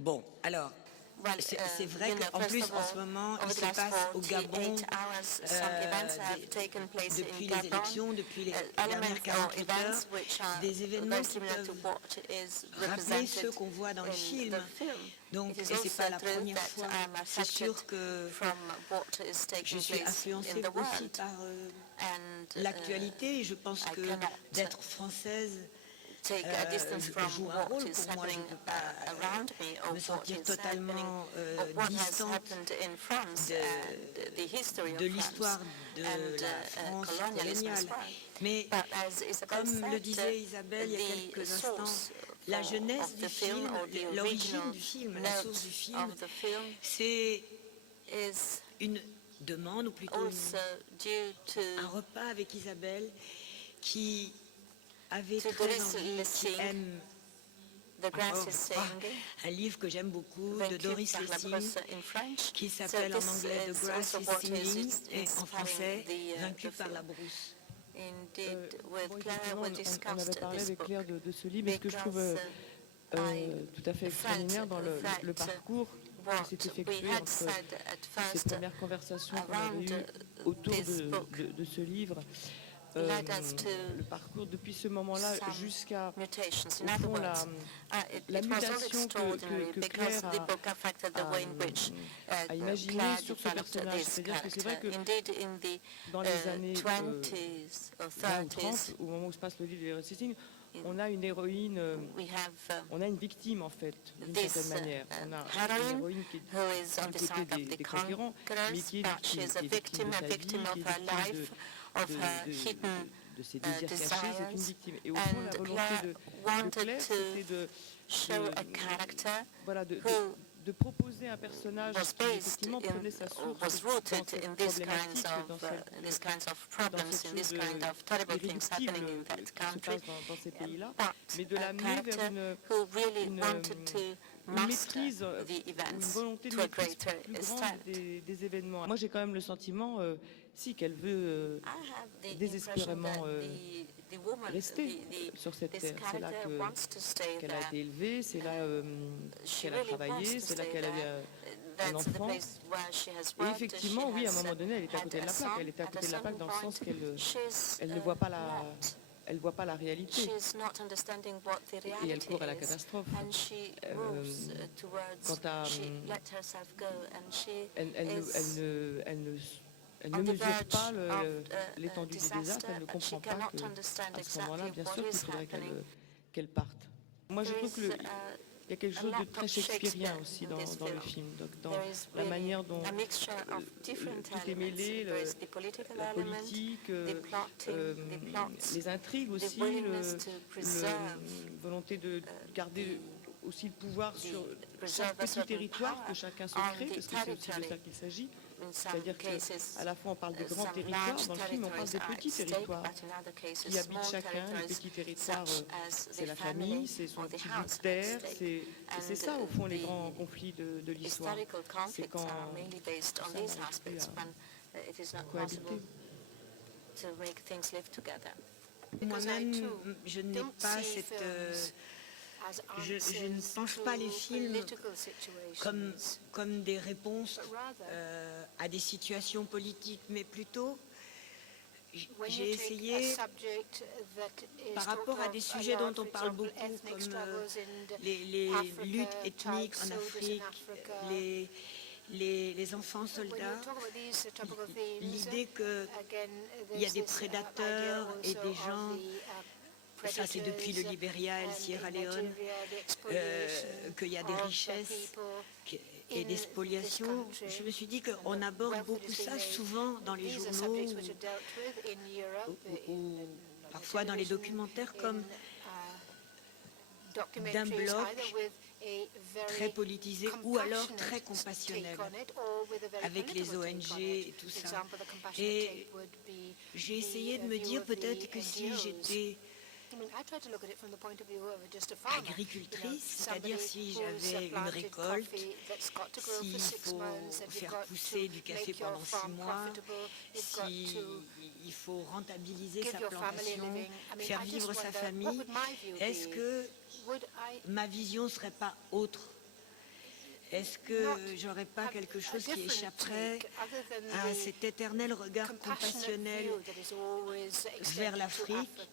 Bon, alors, Well, c'est vrai qu'en plus, en ce moment, il se passe au Gabon, depuis les élections, depuis les dernières 48 heures, des événements qui peuvent rappeler ceux qu'on voit dans le film. Donc, et c'est pas la première fois. C'est sûr que je suis influencée aussi par l'actualité. Je pense que d'être française joue un rôle pour moi. Je ne peux pas me sentir totalement distante de l'histoire de la France coloniale. Mais comme le disait Isabelle il y a quelques instants, la genèse du film, l'origine du film, la source du film, c'est une demande, ou plutôt un repas avec Isabelle qui avait très envie, qui aime un livre que j'aime beaucoup de Doris Lessing qui s'appelle en anglais The Grass is Singing et en français Vaincu par la brousse. On avait parlé avec Claire de ce livre, et ce que je trouve tout à fait extraordinaire dans le parcours qui s'est effectué entre ces premières conversations qu'on avait eues autour de ce livre. Le parcours depuis ce moment-là jusqu'à au fond, la mutation que Claire a imaginée sur ce personnage. C'est-à-dire que c'est vrai que dans les années 20 ou 30, au moment où se passe le livre de Doris Lessing, on a une héroïne, on a une victime en fait, d'une certaine manière. On a une héroïne qui est du côté des conquérants, mais qui est victime de sa vie, qui est victime de ses désirs cachés, c'est une victime. Et au fond, la volonté de Claire, c'était de proposer un personnage qui effectivement prenait sa source dans cette problématique, dans cette chose irréductible qui se passe dans ces pays-là, mais de l'amener vers une maîtrise, une volonté de maîtrise plus grande des événements. Moi, j'ai quand même le sentiment, qu'elle veut désespérément rester sur cette terre. C'est là qu'elle a été élevée, c'est là qu'elle a travaillé, c'est là qu'elle a eu un enfant. Et effectivement, oui, à un moment donné, elle était à côté de la plaque. Elle était à côté de la plaque dans le sens qu'elle ne voit pas elle voit pas la réalité et elle court à la catastrophe. Quant à elle ne mesure pas l'étendue du désastre, elle ne comprend pas qu'à ce moment-là, bien sûr qu'il faudrait qu'elle parte. Moi, je trouve qu'il y a quelque chose de très shakespearien aussi dans le film, donc dans la manière dont tout est mêlé, la politique, les intrigues aussi, la volonté de garder aussi le pouvoir sur chaque petit territoire que chacun se crée, parce que c'est aussi de ça qu'il s'agit. C'est-à-dire qu'à la fois on parle des grands territoires, dans le film on parle des petits territoires qui habitent chacun. Les petits territoires, c'est la famille, c'est son petit bout de terre, et c'est ça au fond les grands conflits de l'histoire. C'est quand tout ça n'arrive plus à cohabiter. Moi-même, je n'ai pas cette... Je ne pense pas les films comme des réponses à des situations politiques, mais plutôt j'ai essayé, par rapport à des sujets dont on parle beaucoup, comme les luttes ethniques en Afrique, les enfants soldats, l'idée qu'il y a des prédateurs et des gens, ça c'est depuis le Libéria et le Sierra Leone, qu'il y a des richesses et des spoliations. Je me suis dit qu'on aborde beaucoup ça souvent dans les journaux ou parfois dans les documentaires comme d'un bloc très politisé ou alors très compassionnel avec les ONG et tout ça. Et j'ai essayé de me dire peut-être que si j'étais agricultrice, c'est-à-dire si j'avais une récolte, s'il faut faire pousser du café pendant 6 mois, s'il faut rentabiliser sa plantation, faire vivre sa famille, est-ce que ma vision ne serait pas autre? est-ce que j'aurais pas quelque chose qui échapperait à cet éternel regard compassionnel vers l'Afrique